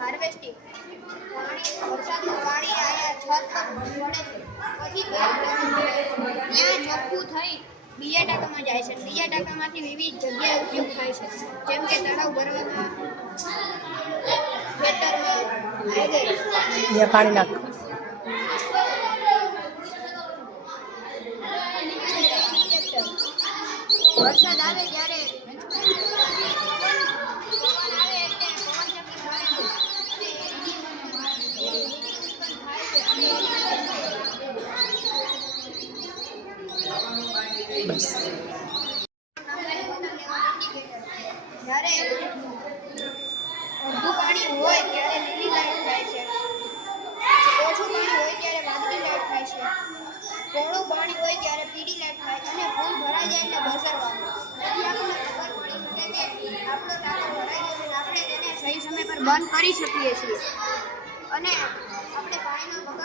harvesting વરસાદનું પાણી આયા છત પર પડે છે પછી ત્યાં ચોખ્ખું થઈ બીજા ટાંકામાં જાય છે બીજા ટાંકામાંથી વિવિધ જગ્યાએ ઉપયોગ થાય છે જેમ કે તળાવ ભરવામાં ખેતરમાં પાણી નાખ વરસાદ આવે ત્યારે બસ જ્યારે વધુ પાણી હોય ત્યારે લીલી લાઈટ થાય છે ઓછું પાણી હોય ત્યારે વાદળી લાઈટ થાય છે થોડું પાણી હોય ત્યારે પીળી લાઈટ થાય અને ફૂલ ભરાઈ જાય એટલે બઝર વાગે તેથી આપણને ખબર પડી શકે કે આપણો ટાંકો ભરાઈ ગયો છે આપણે તેને સહી સમય પર બંધ કરી શકીએ છીએ અને આપણે પાણીનો